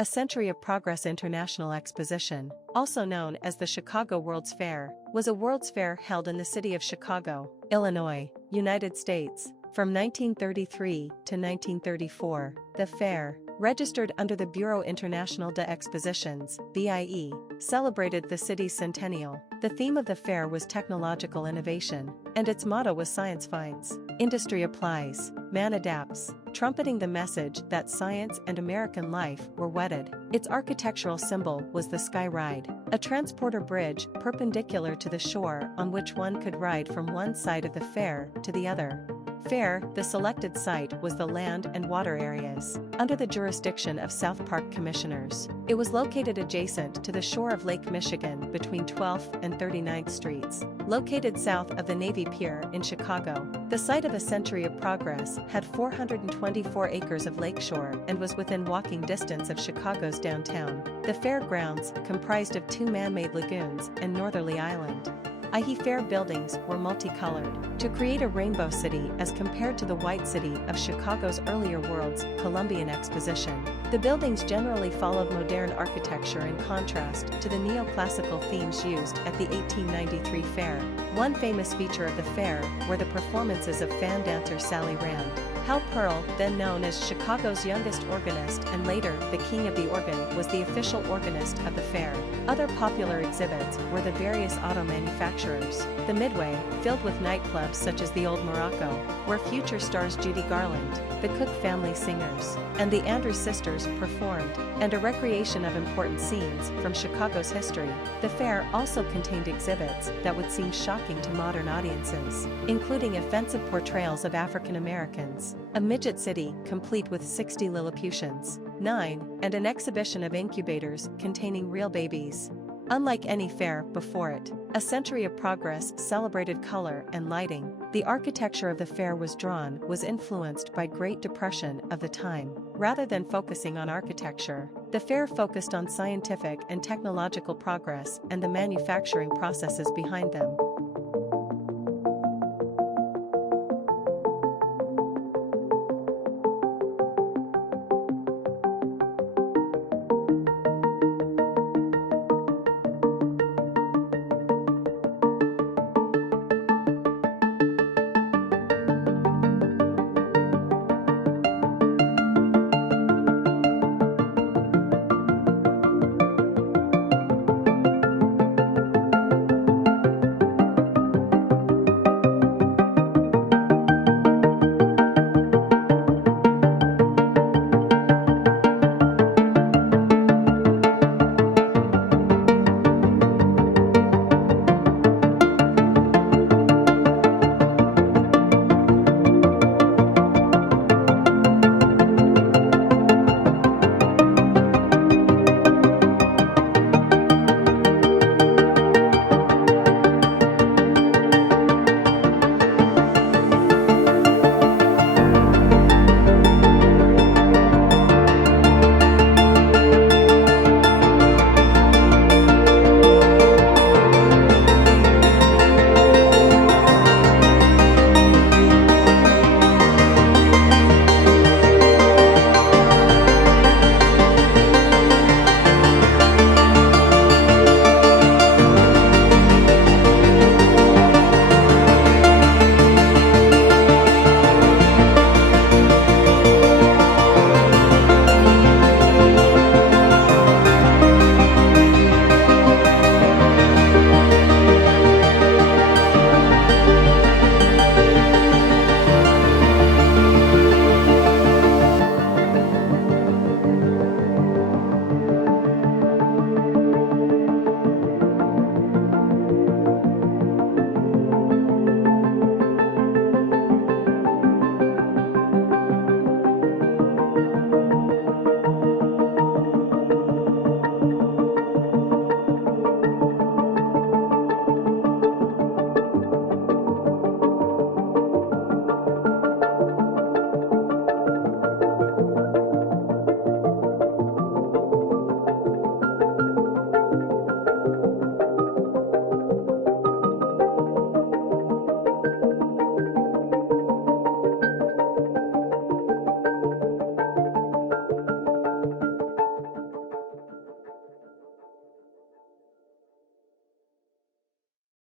A Century of Progress International Exposition, also known as the Chicago World's Fair, was a World's Fair held in the city of Chicago, Illinois, United States. From 1933 to 1934, the fair, registered under the Bureau International des Expositions (BIE), celebrated the city's centennial. The theme of the fair was technological innovation, and its motto was Science Finds, Industry Applies, Man Adapts, trumpeting the message that science and American life were wedded. Its architectural symbol was the Sky Ride, a transporter bridge perpendicular to the shore on which one could ride from one side of the fair to the other. The selected site was the land and water areas, under the jurisdiction of South Park commissioners. It was located adjacent to the shore of Lake Michigan between 12th and 39th Streets, located south of the Navy Pier in Chicago. The site of A Century of Progress had 424 acres of lakeshore and was within walking distance of Chicago's downtown. The fairgrounds comprised of two man-made lagoons and Northerly Island. IE fair buildings were multicolored, to create a rainbow city as compared to the white city of Chicago's earlier World's Columbian Exposition. The buildings generally followed modern architecture in contrast to the neoclassical themes used at the 1893 fair. One famous feature of the fair were the performances of fan dancer Sally Rand. Hal Pearl, then known as Chicago's youngest organist and later the King of the Organ, was the official organist of the fair. Other popular exhibits were the various auto manufacturers, the Midway, filled with nightclubs such as the Old Morocco, where future stars Judy Garland, the Cook family singers, and the Andrews sisters performed, and a recreation of important scenes from Chicago's history. The fair also contained exhibits that would seem shocking to modern audiences, including offensive portrayals of African Americans, a midget city complete with 60 Lilliputians, 9, and an exhibition of incubators containing real babies. Unlike any fair before it, A Century of Progress celebrated color and lighting. The architecture of the fair was influenced by Great Depression of the time. Rather than focusing on architecture, the fair focused on scientific and technological progress and the manufacturing processes behind them.